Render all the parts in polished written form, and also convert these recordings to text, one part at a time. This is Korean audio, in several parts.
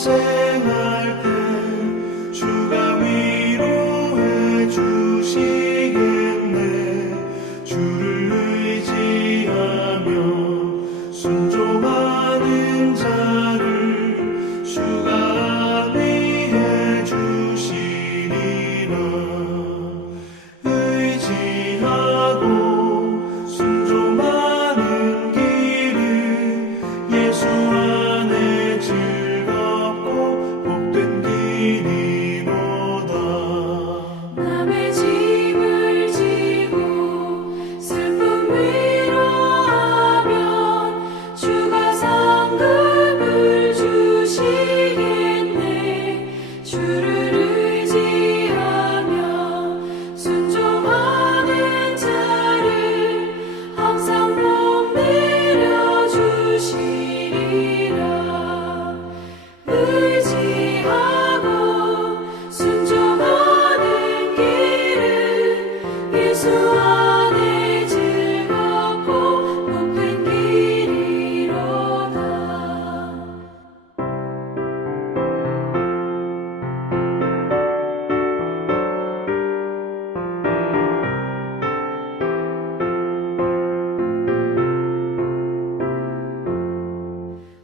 고생할 때 주가 위로해 주시겠네. 주를 의지하며 순종하는 자를 주가 안위해 주시리라. 의지하고 순종하는 길은 예수 안에 즐겁고 복된 길이로다. 남의 짐을 지고 슬픔 위로하면 주가 상급을 주시겠네. 주를 의지하며 순종하는 자를 항상 복 내려 주시리라. 의지하고 순종하는 길은 예수 안에 즐겁고 복된 길이로다.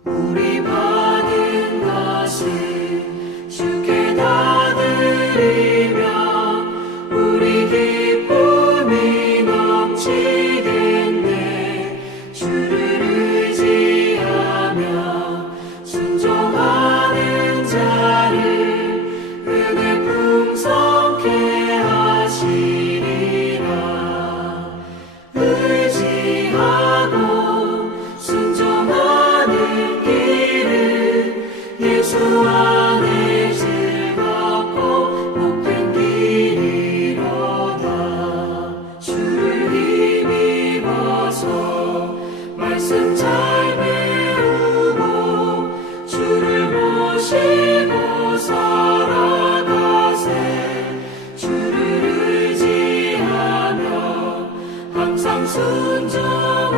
우리 받은 것을 주께 다 드리며 우리 기쁨이 넘치겠네. 주를 의지하며 순종하는 자를 은혜 풍성케 하시리라. 의지하고 순종하는 길은 예수 안에 즐겁고 복된 길이로다. 주를 힘입어서 말씀 잘 배우고 주를 모시고 살아가세. 주를 의지하며 항상 순종하며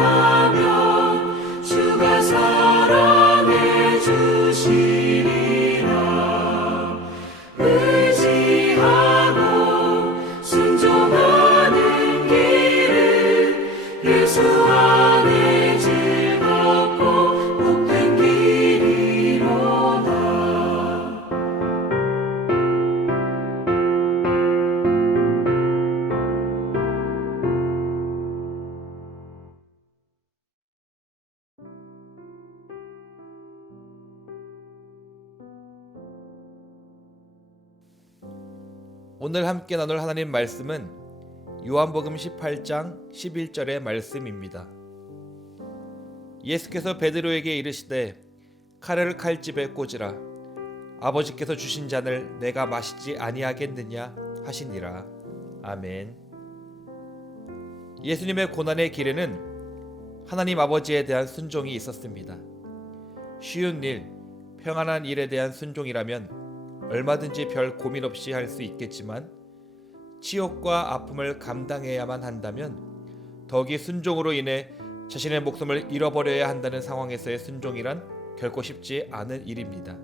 주가 사랑해 주시리라. 의지하고 순종하는 길은 예수 안에 즐겁고 복된 길이로다. 오늘 함께 나눌 하나님 말씀은 요한복음 18장 11절의 말씀입니다. 예수께서 베드로에게 이르시되 칼을 칼집에 꽂으라. 아버지께서 주신 잔을 내가 마시지 아니하겠느냐 하시니라. 아멘. 예수님의 고난의 길에는 하나님 아버지에 대한 순종이 있었습니다. 쉬운 일, 평안한 일에 대한 순종이라면 얼마든지 별 고민 없이 할 수 있겠지만 치욕과 아픔을 감당해야만 한다면 더욱이 순종으로 인해 자신의 목숨을 잃어버려야 한다는 상황에서의 순종이란 결코 쉽지 않은 일입니다.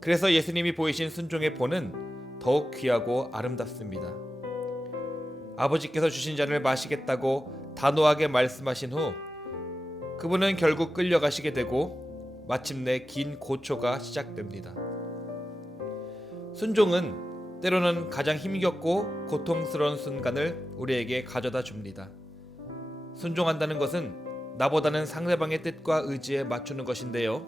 그래서 예수님이 보이신 순종의 본은 더욱 귀하고 아름답습니다. 아버지께서 주신 잔을 마시겠다고 단호하게 말씀하신 후 그분은 결국 끌려가시게 되고 마침내 긴 고초가 시작됩니다. 순종은 때로는 가장 힘겹고 고통스러운 순간을 우리에게 가져다 줍니다. 순종한다는 것은 나보다는 상대방의 뜻과 의지에 맞추는 것인데요.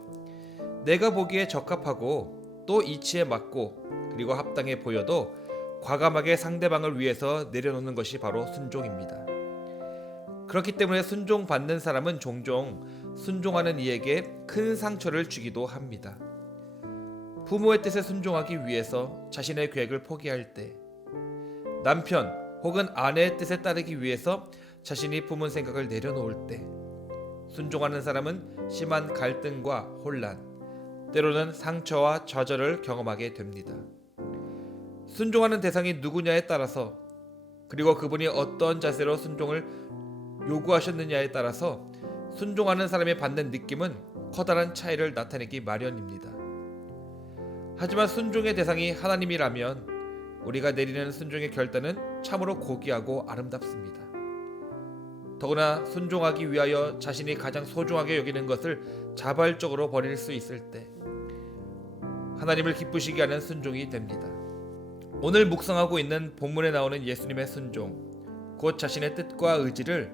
내가 보기에 적합하고 또 이치에 맞고 그리고 합당해 보여도 과감하게 상대방을 위해서 내려놓는 것이 바로 순종입니다. 그렇기 때문에 순종받는 사람은 종종 순종하는 이에게 큰 상처를 주기도 합니다. 부모의 뜻에 순종하기 위해서 자신의 계획을 포기할 때, 남편 혹은 아내의 뜻에 따르기 위해서 자신이 품은 생각을 내려놓을 때, 순종하는 사람은 심한 갈등과 혼란, 때로는 상처와 좌절을 경험하게 됩니다. 순종하는 대상이 누구냐에 따라서, 그리고 그분이 어떤 자세로 순종을 요구하셨느냐에 따라서 순종하는 사람이 받는 느낌은 커다란 차이를 나타내기 마련입니다. 하지만 순종의 대상이 하나님이라면 우리가 내리는 순종의 결단은 참으로 고귀하고 아름답습니다. 더구나 순종하기 위하여 자신이 가장 소중하게 여기는 것을 자발적으로 버릴 수 있을 때 하나님을 기쁘시게 하는 순종이 됩니다. 오늘 묵상하고 있는 본문에 나오는 예수님의 순종, 곧 자신의 뜻과 의지를,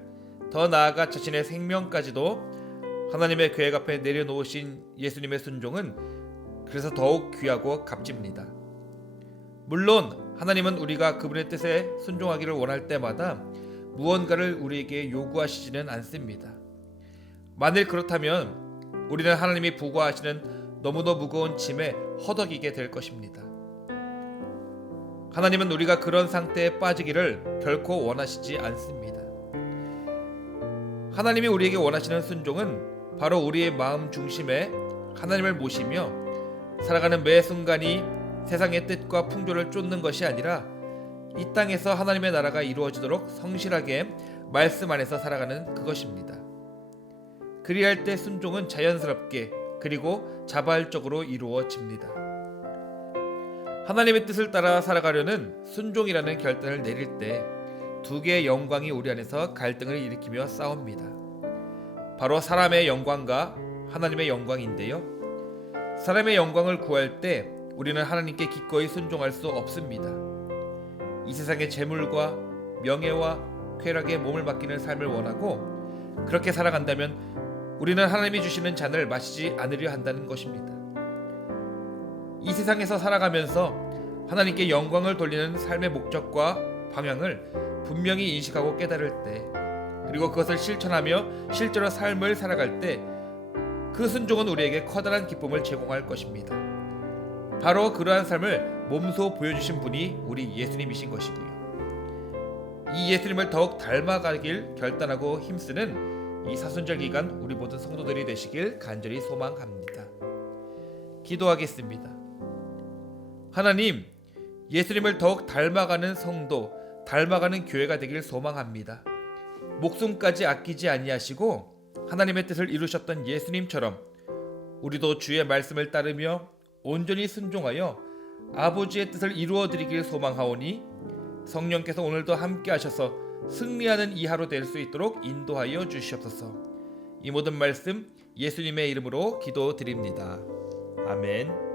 더 나아가 자신의 생명까지도 하나님의 계획 앞에 내려놓으신 예수님의 순종은 그래서 더욱 귀하고 값집니다. 물론 하나님은 우리가 그분의 뜻에 순종하기를 원할 때마다 무언가를 우리에게 요구하시지는 않습니다. 만일 그렇다면 우리는 하나님이 부과하시는 너무도 무거운 짐에 허덕이게 될 것입니다. 하나님은 우리가 그런 상태에 빠지기를 결코 원하시지 않습니다. 하나님이 우리에게 원하시는 순종은 바로 우리의 마음 중심에 하나님을 모시며 살아가는 매 순간이 세상의 뜻과 풍조를 쫓는 것이 아니라 이 땅에서 하나님의 나라가 이루어지도록 성실하게 말씀 안에서 살아가는 그것입니다. 그리할 때 순종은 자연스럽게 그리고 자발적으로 이루어집니다. 하나님의 뜻을 따라 살아가려는 순종이라는 결단을 내릴 때 두 개의 영광이 우리 안에서 갈등을 일으키며 싸웁니다. 바로 사람의 영광과 하나님의 영광인데요. 사람의 영광을 구할 때 우리는 하나님께 기꺼이 순종할 수 없습니다. 이 세상의 재물과 명예와 쾌락에 몸을 맡기는 삶을 원하고 그렇게 살아간다면 우리는 하나님이 주시는 잔을 마시지 않으려 한다는 것입니다. 이 세상에서 살아가면서 하나님께 영광을 돌리는 삶의 목적과 방향을 분명히 인식하고 깨달을 때, 그리고 그것을 실천하며 실제로 삶을 살아갈 때 그 순종은 우리에게 커다란 기쁨을 제공할 것입니다. 바로 그러한 삶을 몸소 보여주신 분이 우리 예수님이신 것이고요. 이 예수님을 더욱 닮아가길 결단하고 힘쓰는 이 사순절 기간 우리 모든 성도들이 되시길 간절히 소망합니다. 기도하겠습니다. 하나님, 예수님을 더욱 닮아가는 성도, 닮아가는 교회가 되길 소망합니다. 목숨까지 아끼지 아니하시고 하나님의 뜻을 이루셨던 예수님처럼 우리도 주의 말씀을 따르며 온전히 순종하여 아버지의 뜻을 이루어 드리길 소망하오니 성령께서 오늘도 함께 하셔서 승리하는 이 하루 될 수 있도록 인도하여 주시옵소서. 이 모든 말씀 예수님의 이름으로 기도드립니다. 아멘.